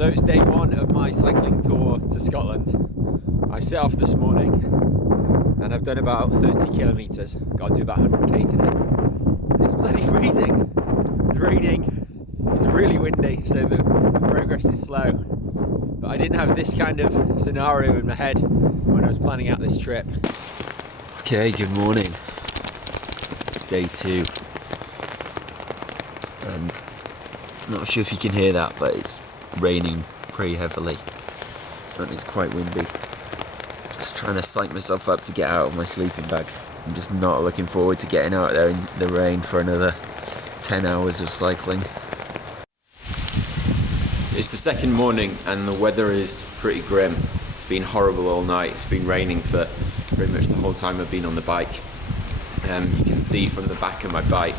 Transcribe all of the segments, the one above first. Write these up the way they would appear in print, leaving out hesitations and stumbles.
So it's day one of my cycling tour to Scotland. I set off this morning and I've done about 30 kilometres. Got to do about 100k today. And it's bloody freezing. It's raining. It's really windy, so the progress is slow. But I didn't have this kind of scenario in my head when I was planning out this trip. Okay, good morning. It's day 2. And I'm not sure if you can hear that, but it's raining pretty heavily and it's quite windy. Just trying to psych myself up to get out of my sleeping bag. I'm just not looking forward to getting out there in the rain for another 10 hours of cycling. It's the second morning and the weather is pretty grim. It's been horrible all night. It's been raining for pretty much the whole time I've been on the bike. You can see from the back of my bike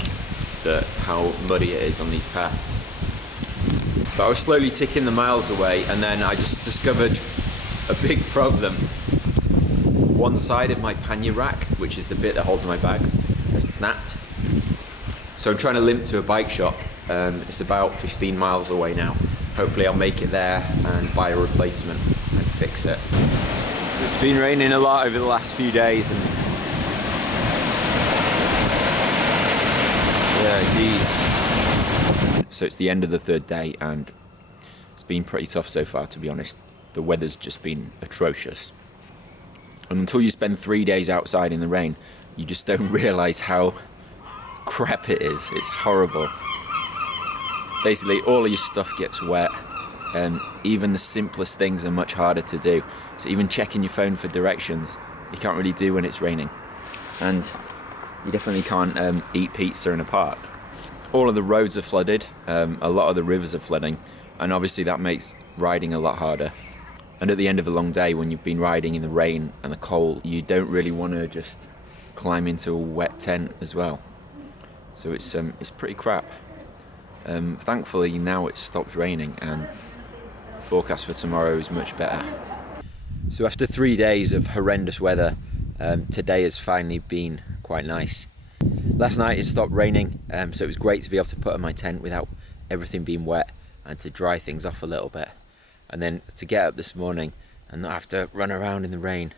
how muddy it is on these paths. But I was slowly ticking the miles away and then I just discovered a big problem. One side of my pannier rack, which is the bit that holds my bags, has snapped. So I'm trying to limp to a bike shop. It's about 15 miles away now. Hopefully I'll make it there and buy a replacement and fix it. It's been raining a lot over the last few days and yeah, geez. So it's the end of the third day and it's been pretty tough so far, to be honest. The weather's just been atrocious. And until you spend 3 days outside in the rain, you just don't realise how crap it is. It's horrible. Basically, all of your stuff gets wet and even the simplest things are much harder to do. So even checking your phone for directions, you can't really do when it's raining. And you definitely can't eat pizza in a park. All of the roads are flooded, a lot of the rivers are flooding, and obviously that makes riding a lot harder. And at the end of a long day, when you've been riding in the rain and the cold, you don't really want to just climb into a wet tent as well. So it's pretty crap. Thankfully now it stopped raining and forecast for tomorrow is much better. So after 3 days of horrendous weather, today has finally been quite nice. Last night it stopped raining, so it was great to be able to put on my tent without everything being wet and to dry things off a little bit. And then to get up this morning and not have to run around in the rain.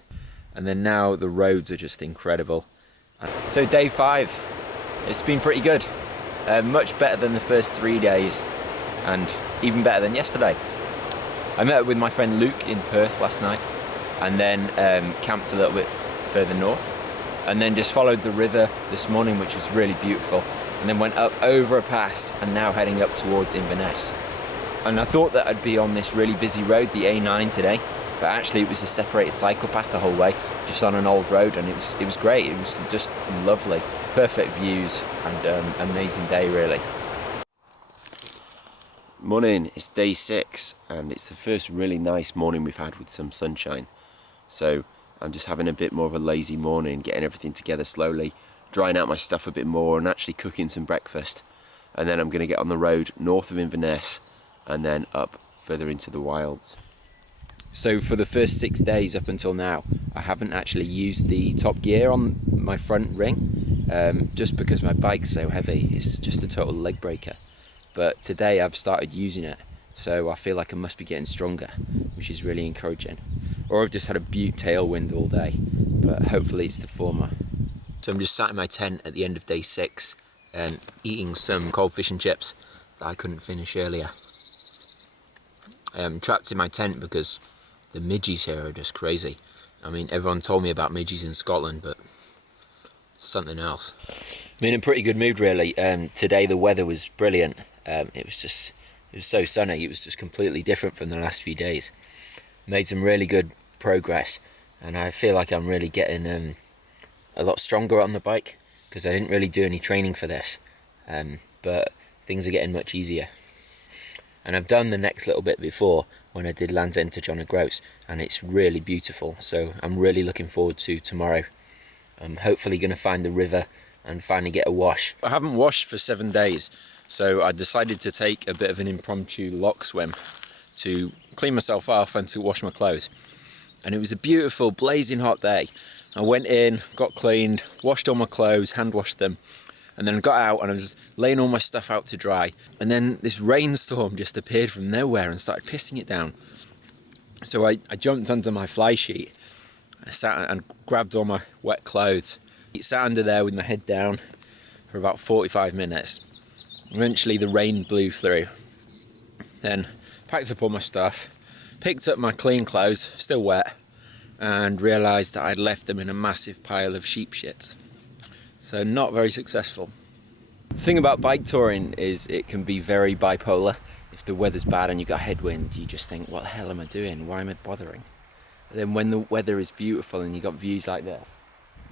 And then now the roads are just incredible. So day 5, it's been pretty good. Much better than the first 3 days and even better than yesterday. I met up with my friend Luke in Perth last night and then camped a little bit further north and then just followed the river this morning, which was really beautiful, and then went up over a pass and now heading up towards Inverness. And I thought that I'd be on this really busy road, the A9 today, but actually it was a separated cycle path the whole way, just on an old road, and it was great. It was just lovely, perfect views and amazing day really. Morning, it's day 6 and it's the first really nice morning we've had with some sunshine. So I'm just having a bit more of a lazy morning, getting everything together slowly, drying out my stuff a bit more and actually cooking some breakfast. And then I'm going to get on the road north of Inverness and then up further into the wilds. So for the first 6 days up until now, I haven't actually used the top gear on my front ring, just because my bike's so heavy. It's just a total leg breaker. But today I've started using it, so I feel like I must be getting stronger, which is really encouraging. Or I've just had a beaut tailwind all day, but hopefully it's the former. So I'm just sat in my tent at the end of day 6 and eating some cold fish and chips that I couldn't finish earlier. I'm trapped in my tent because the midges here are just crazy. I mean, everyone told me about midges in Scotland, but something else. I'm in a pretty good mood really. Today the weather was brilliant. It was so sunny. It was just completely different from the last few days. Made some really good progress and I feel like I'm really getting a lot stronger on the bike because I didn't really do any training for this, but things are getting much easier. And I've done the next little bit before when I did Land's End to John O'Groats and it's really beautiful, so I'm really looking forward to tomorrow. I'm hopefully going to find the river and finally get a wash. I haven't washed for 7 days, so I decided to take a bit of an impromptu lock swim to clean myself off and to wash my clothes. And it was a beautiful blazing hot day. I went in, got cleaned, washed all my clothes, hand washed them, And then I got out and I was laying all my stuff out to dry. And then this rainstorm just appeared from nowhere and started pissing it down. So I jumped under my fly sheet. I sat and grabbed all my wet clothes. I sat under there with my head down for about 45 minutes. Eventually the rain blew through. Then packed up all my stuff, picked up my clean clothes, still wet, and realised that I'd left them in a massive pile of sheep shit. So not very successful. The thing about bike touring is it can be very bipolar. If the weather's bad and you've got headwind, you just think, what the hell am I doing? Why am I bothering? But then when the weather is beautiful and you've got views like this,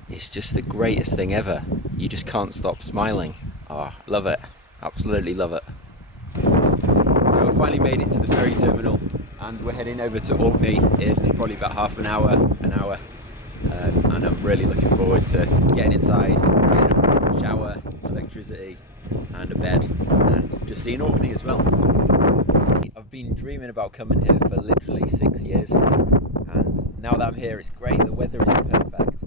it's just the greatest thing ever. You just can't stop smiling. Oh, love it. Absolutely love it. So I finally made it to the ferry terminal and we're heading over to Orkney in probably about half an hour. And I'm really looking forward to getting inside, getting a shower, electricity and a bed, and just seeing Orkney as well. I've been dreaming about coming here for literally 6 years, and now that I'm here it's great. The weather is perfect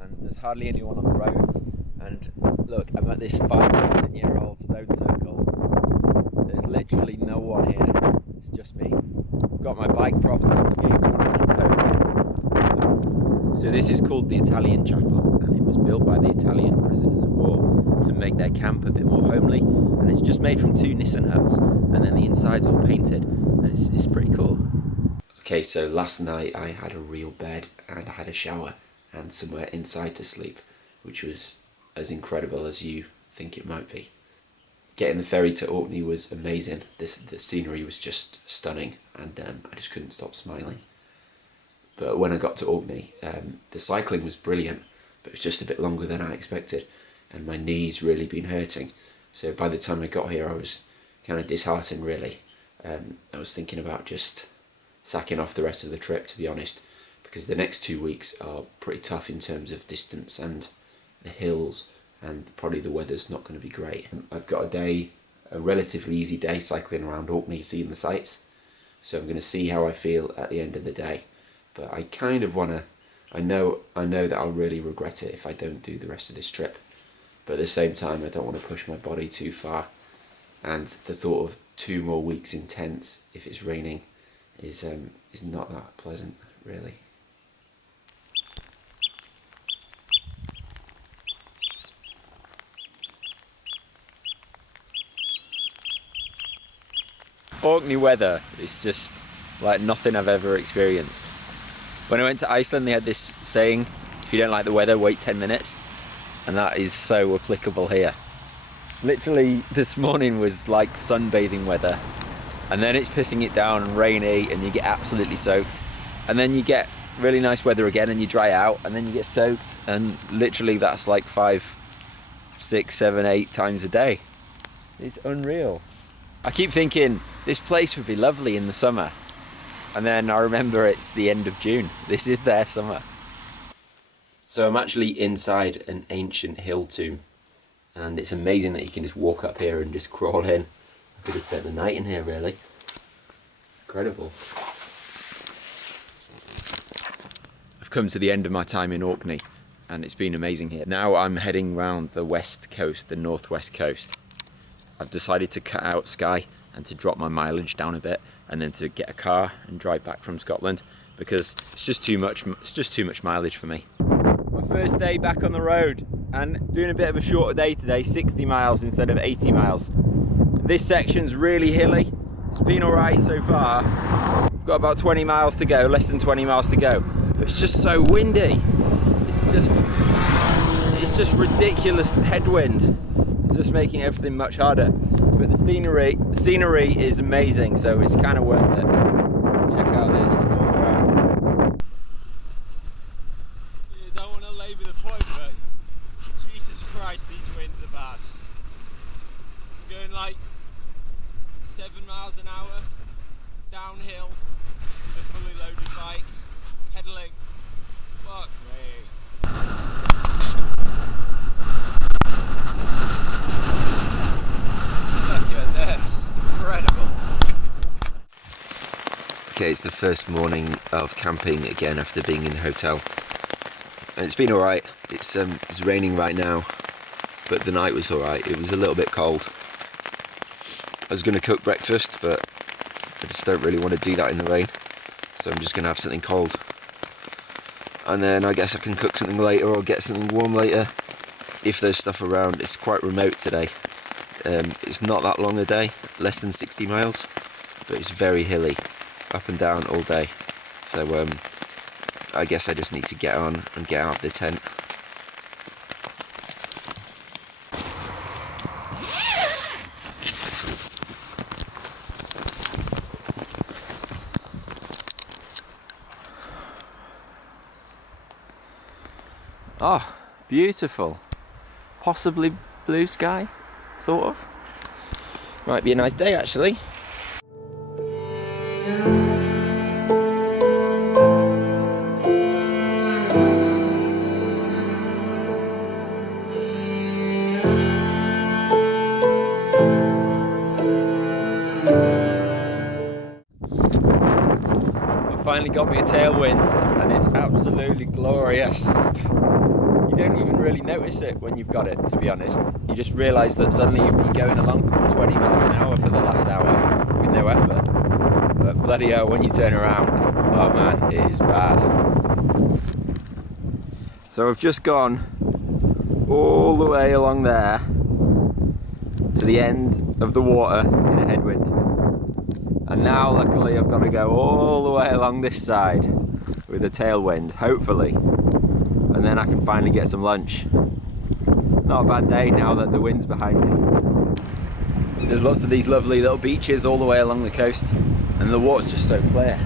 and there's hardly anyone on the roads, and look, I'm at this 5,000-year-old stone circle. There's literally no one here, it's just me. I've got my bike props up against one of the stones. So this is called the Italian Chapel, and it was built by the Italian prisoners of war to make their camp a bit more homely, and it's just made from 2 Nissen huts, and then the inside's all painted, and it's pretty cool. Okay, so last night I had a real bed and I had a shower and somewhere inside to sleep, which was as incredible as you think it might be. Getting the ferry to Orkney was amazing. The scenery was just stunning, and I just couldn't stop smiling. But when I got to Orkney, the cycling was brilliant, but it was just a bit longer than I expected, and my knees really been hurting. So by the time I got here, I was kind of disheartened, really. I was thinking about just sacking off the rest of the trip, to be honest, because the next 2 weeks are pretty tough in terms of distance and the hills, and probably the weather's not going to be great. I've got a relatively easy day cycling around Orkney, seeing the sights, so I'm going to see how I feel at the end of the day. But I kind of want to, I know that I'll really regret it if I don't do the rest of this trip. But at the same time, I don't want to push my body too far. And the thought of 2 more weeks in tents, if it's raining, is not that pleasant, really. Orkney weather is just like nothing I've ever experienced. When I went to Iceland, they had this saying, if you don't like the weather, wait 10 minutes. And that is so applicable here. Literally, this morning was like sunbathing weather. And then it's pissing it down and rainy and you get absolutely soaked. And then you get really nice weather again and you dry out and then you get soaked. And literally that's like 5, 6, 7, 8 times a day. It's unreal. I keep thinking this place would be lovely in the summer. And then I remember it's the end of June. This is their summer. So I'm actually inside an ancient hill tomb. And it's amazing that you can just walk up here and just crawl in. I could have spent the night in here, really. Incredible. I've come to the end of my time in Orkney, and it's been amazing here. Now I'm heading round the west coast, the northwest coast. I've decided to cut out Skye and to drop my mileage down a bit, and then to get a car and drive back from Scotland, because it's just too much mileage for me. My first day back on the road, and doing a bit of a shorter day today, 60 miles instead of 80 miles. This section's really hilly. It's been alright so far. I've got about 20 miles to go, less than 20 miles to go. But it's just so windy. It's just ridiculous headwind. It's just making everything much harder. But the scenery is amazing, so it's kind of worth it. Check out this. You don't want to labour the point, but Jesus Christ, these winds are bad. I'm going like 7 miles an hour downhill with a fully loaded bike, pedaling. Fuck me. Look at this, incredible. Okay, it's the first morning of camping again after being in the hotel. And it's been alright. It's raining right now. but the night was alright. It was a little bit cold. I was going to cook breakfast, but I just don't really want to do that in the rain, so I'm just going to have something cold. And then I guess I can cook something later or get something warm later if there's stuff around. It's quite remote today. It's not that long a day, less than 60 miles, but it's very hilly, up and down all day. So I guess I just need to get on and get out of the tent. Oh, beautiful. Possibly blue sky, sort of. Might be a nice day actually. I finally got me a tailwind and it's absolutely glorious. You don't even really notice it when you've got it, to be honest. You just realise that suddenly you've been going along 20 miles an hour for the last hour with no effort. But bloody hell, when you turn around, oh man, it is bad. So I've just gone all the way along there to the end of the water in a headwind. And now luckily I've got to go all the way along this side with a tailwind, hopefully. And then I can finally get some lunch. Not a bad day now that the wind's behind me. There's lots of these lovely little beaches all the way along the coast, and the water's just so clear.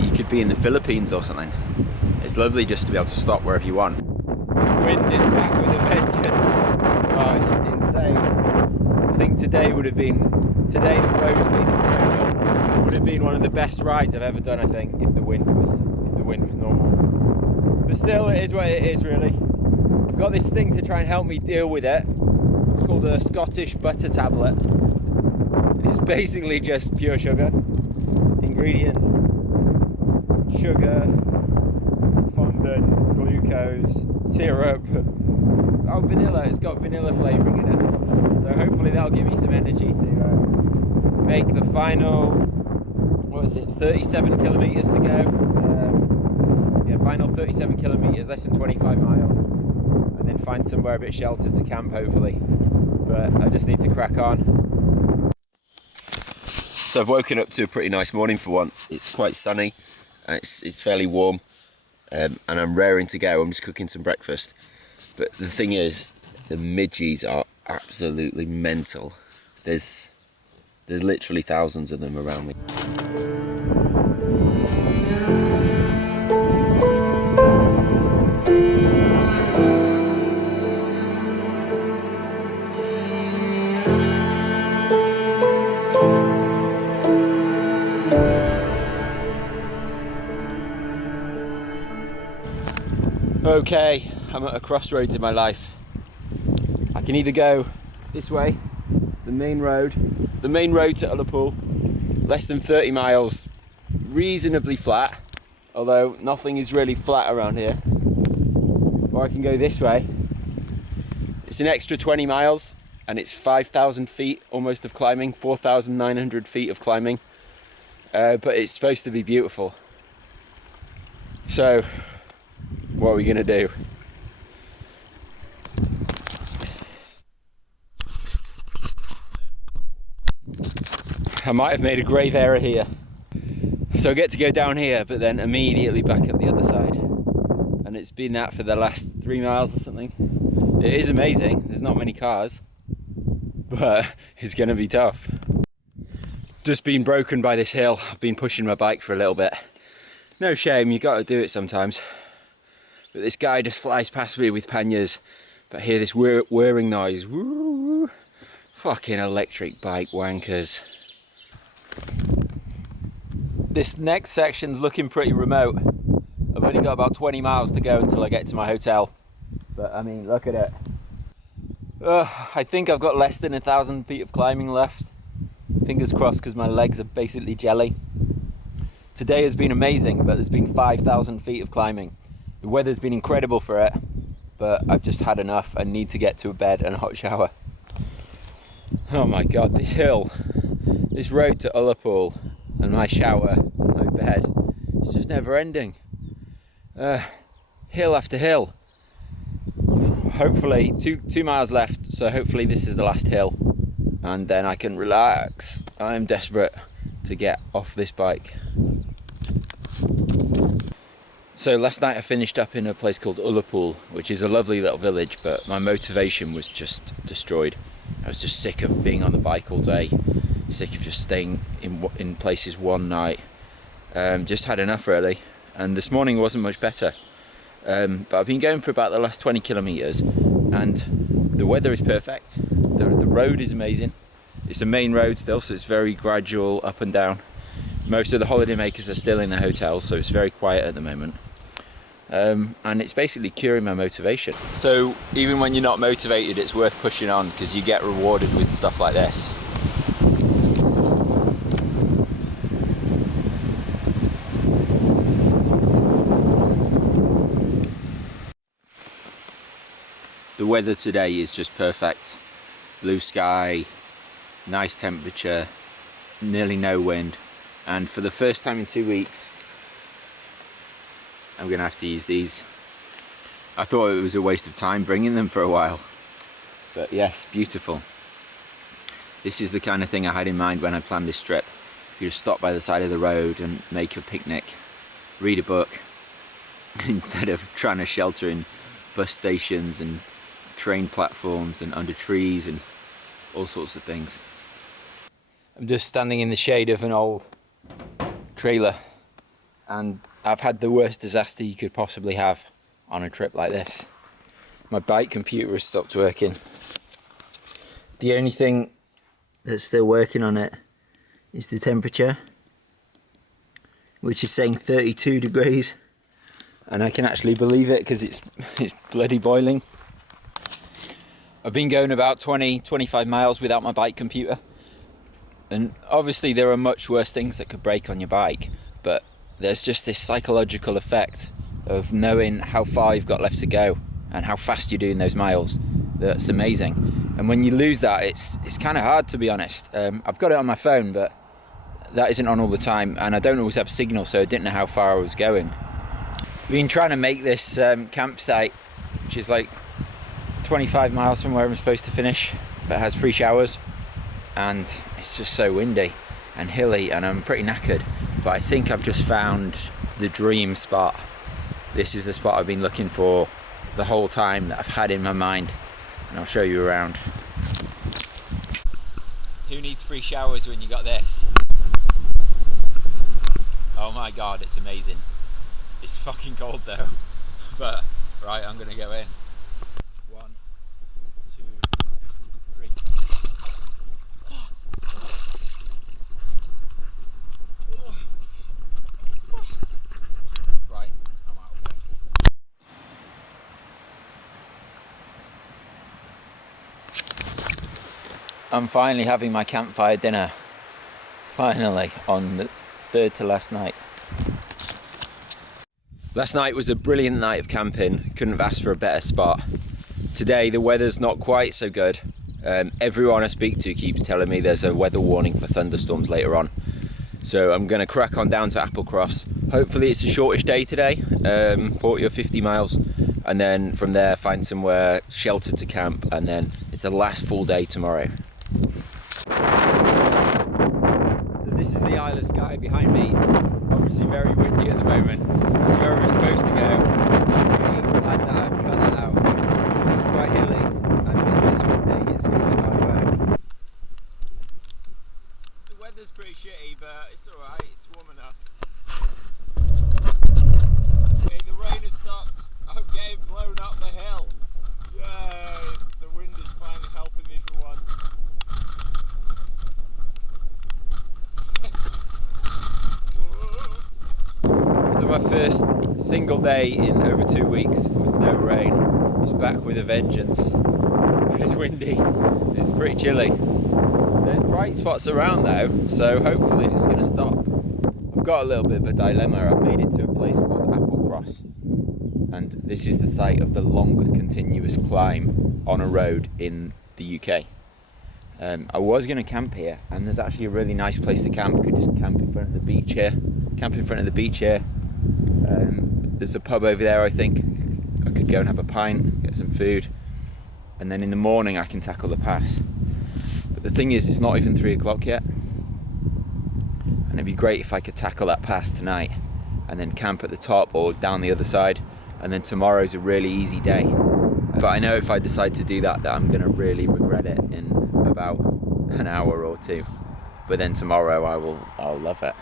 You could be in the Philippines or something. It's lovely just to be able to stop wherever you want. The wind is back with a vengeance. Oh, it's insane. I think today the roads have been incredible. It would have been one of the best rides I've ever done, I think, if the wind was normal. But still, it is what it is, really. I've got this thing to try and help me deal with it. It's called a Scottish butter tablet. It's basically just pure sugar. Ingredients: sugar, fondant, glucose, syrup. Oh, vanilla. It's got vanilla flavouring in it. So hopefully that'll give me some energy to make the final, 37 kilometres to go. Final 37 kilometres, less than 25 miles, and then find somewhere a bit sheltered to camp, hopefully. But I just need to crack on. So I've woken up to a pretty nice morning for once. It's quite sunny, and it's fairly warm, and I'm raring to go. I'm just cooking some breakfast. But the thing is, the midges are absolutely mental. There's literally thousands of them around me. Okay, I'm at a crossroads in my life. I can either go this way, the main road to Ullapool, less than 30 miles, reasonably flat, although nothing is really flat around here. Or I can go this way. It's an extra 20 miles and it's 5,000 feet almost of climbing, 4,900 feet of climbing, but it's supposed to be beautiful. So, what are we gonna do? I might have made a grave error here. So I get to go down here, but then immediately back up the other side. And it's been that for the last 3 miles or something. It is amazing, there's not many cars, but it's gonna be tough. Just been broken by this hill. I've been pushing my bike for a little bit. No shame, you gotta do it sometimes. But this guy just flies past me with panniers, but I hear this whirring noise. Woo, fucking electric bike wankers. This next section's looking pretty remote. I've only got about 20 miles to go until I get to my hotel. But I mean, look at it. I think I've got less than 1,000 feet of climbing left. Fingers crossed, because my legs are basically jelly. Today has been amazing, but there's been 5,000 feet of climbing. The weather's been incredible for it, but I've just had enough and need to get to a bed and a hot shower. Oh my god, this hill, this road to Ullapool and my shower and my bed, it's just never ending. Hill after hill. Hopefully, 2 miles left, so hopefully this is the last hill and then I can relax. I'm desperate to get off this bike. So last night I finished up in a place called Ullapool, which is a lovely little village, but my motivation was just destroyed. I was just sick of being on the bike all day, sick of just staying in places one night. Just had enough really, and this morning wasn't much better. But I've been going for about the last 20 kilometres and the weather is perfect. The road is amazing. It's a main road still, so it's very gradual up and down. Most of the holiday makers are still in their hotels, so it's very quiet at the moment. And it's basically curing my motivation. So even when you're not motivated, it's worth pushing on because you get rewarded with stuff like this. The weather today is just perfect. Blue sky, nice temperature, nearly no wind. And for the first time in 2 weeks, I'm gonna have to use these. I thought it was a waste of time bringing them for a while, but yes, beautiful. This is the kind of thing I had in mind when I planned this trip. You just stop by the side of the road and make a picnic, read a book, instead of trying to shelter in bus stations and train platforms and under trees and all sorts of things. I'm just standing in the shade of an old trailer, and I've had the worst disaster you could possibly have on a trip like this. My bike computer has stopped working. The only thing that's still working on it is the temperature, which is saying 32 degrees, and I can actually believe it because it's bloody boiling. I've been going about 20-25 miles without my bike computer, and obviously there are much worse things that could break on your bike, but there's just this psychological effect of knowing how far you've got left to go and how fast you're doing those miles. That's amazing. And when you lose that, it's kind of hard, to be honest. I've got it on my phone, but that isn't on all the time, and I don't always have signal, so I didn't know how far I was going. I've been trying to make this campsite, which is like 25 miles from where I'm supposed to finish, but has free showers, and it's just so windy and hilly, and I'm pretty knackered. But I think I've just found the dream spot. This is the spot I've been looking for the whole time, that I've had in my mind, and I'll show you around. Who needs free showers when you got this? Oh my god, it's amazing. It's fucking cold though. But right, I'm gonna go in. 1, 2, 3. Right, I'm out of breath. I'm finally having my campfire dinner. Finally, on the third to last night. Last night was a brilliant night of camping. Couldn't have asked for a better spot. Today the weather's not quite so good. Everyone I speak to keeps telling me there's a weather warning for thunderstorms later on. So I'm going to crack on down to Applecross. Hopefully it's a shortish day today, 40 or 50 miles. And then from there find somewhere sheltered to camp, and then it's the last full day tomorrow. So this is the Isle of Skye behind me. Obviously very windy at the moment. That's where we're supposed to go. I'm really glad that I've cut that out. Quite hilly, and it's this windy, it's going to be hard work. The weather's pretty shitty, but it's alright, it's warm enough. Okay, the rain has stopped. I'm getting blown up the hill. Yay! The wind is finally helping me for once. After my first single day in over 2 weeks with no rain, it's back with a vengeance. It's windy, it's pretty chilly. There's bright spots around though, so hopefully it's going to stop. I've got a little bit of a dilemma. I've made it to a place called Applecross, and this is the site of the longest continuous climb on a road in the UK. I was going to camp here, and there's actually a really nice place to camp. You could just camp in front of the beach here. There's a pub over there, I think. I could go and have a pint, get some food, and then in the morning I can tackle the pass. But the thing is, it's not even 3 o'clock yet, and it'd be great if I could tackle that pass tonight and then camp at the top or down the other side, and then tomorrow's a really easy day. But I know if I decide to do that I'm going to really regret it in about an hour or two. But then tomorrow I'll love it.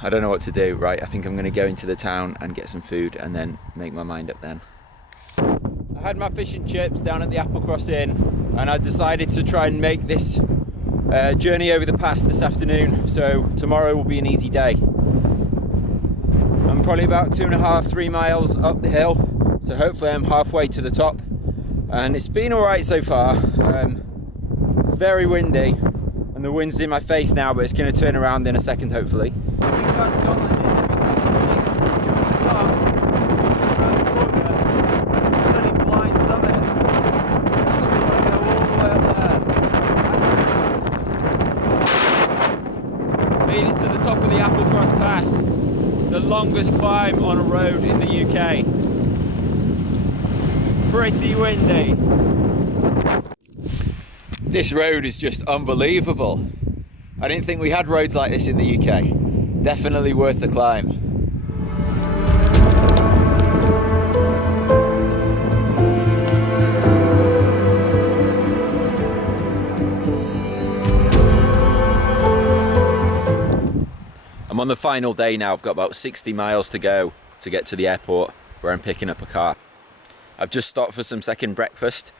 I don't know what to do. Right, I think I'm going to go into the town and get some food and then make my mind up then. I had my fish and chips down at the Applecross Inn, and I decided to try and make this journey over the pass this afternoon, so tomorrow will be an easy day. I'm probably about 2.5-3 miles up the hill, so hopefully I'm halfway to the top, and it's been alright so far. It's very windy and the wind's in my face now, but it's going to turn around in a second hopefully. The thing about Scotland is every time you're at the top, around the corner, bloody blind summit, you still want to go all the way up there. Made it to the top of the Applecross Pass, the longest climb on a road in the UK. Pretty windy. This road is just unbelievable. I didn't think we had roads like this in the UK. Definitely worth the climb. I'm on the final day now. I've got about 60 miles to go to get to the airport where I'm picking up a car. I've just stopped for some second breakfast,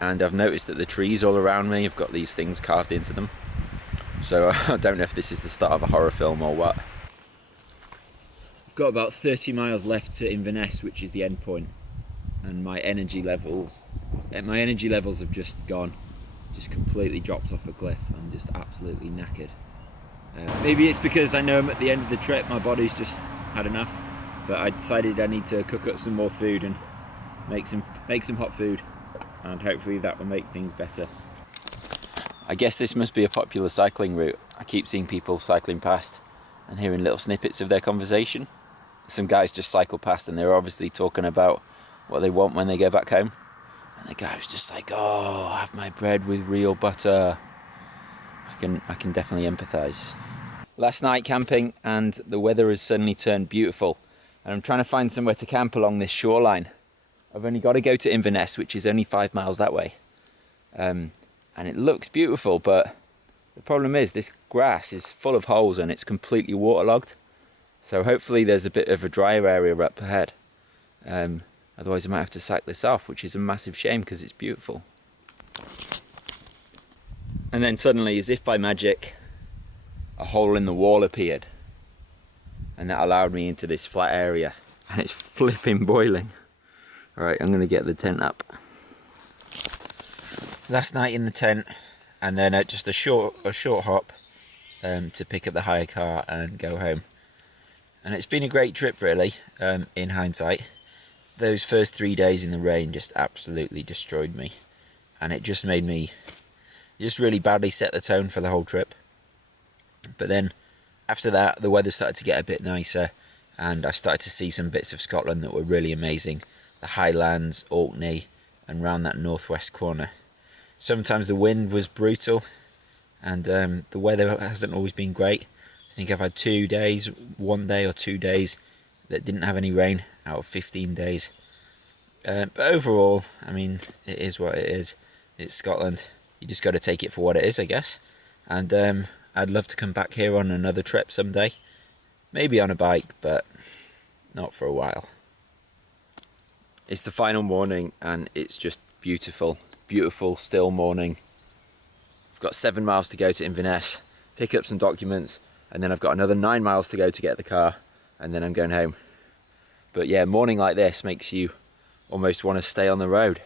and I've noticed that the trees all around me have got these things carved into them. So I don't know if this is the start of a horror film or what. I've got about 30 miles left to Inverness, which is the end point, and my energy levels have just gone, just completely dropped off a cliff. I'm just absolutely knackered. Maybe it's because I know I'm at the end of the trip, my body's just had enough, but I decided I need to cook up some more food and make some hot food, and hopefully that will make things better. I guess this must be a popular cycling route. I keep seeing people cycling past and hearing little snippets of their conversation. Some guys just cycle past and they're obviously talking about what they want when they go back home. And the guy was just like, "Oh, have my bread with real butter." I can definitely empathise. Last night camping, and the weather has suddenly turned beautiful, and I'm trying to find somewhere to camp along this shoreline. I've only got to go to Inverness, which is only 5 miles that way, and it looks beautiful, but the problem is this grass is full of holes and it's completely waterlogged, so hopefully there's a bit of a drier area up ahead. Otherwise I might have to sack this off, which is a massive shame because it's beautiful. And then suddenly, as if by magic, a hole in the wall appeared, and that allowed me into this flat area, and it's flipping boiling. Alright, I'm going to get the tent up. Last night in the tent, and then just a short hop to pick up the hire car and go home. And it's been a great trip really, in hindsight. Those first 3 days in the rain just absolutely destroyed me, and it just made me just really badly set the tone for the whole trip. But then after that, the weather started to get a bit nicer, and I started to see some bits of Scotland that were really amazing. The Highlands, Orkney, and round that northwest corner. Sometimes the wind was brutal, and the weather hasn't always been great. I think I've had 2 days, 1 day or 2 days that didn't have any rain out of 15 days. But overall, I mean, it is what it is. It's Scotland. You just got to take it for what it is, I guess. And I'd love to come back here on another trip someday. Maybe on a bike, but not for a while. It's the final morning and it's just beautiful. Beautiful, still morning. I've got 7 miles to go to Inverness, pick up some documents, and then I've got another 9 miles to go to get the car, and then I'm going home. But yeah, morning like this makes you almost want to stay on the road.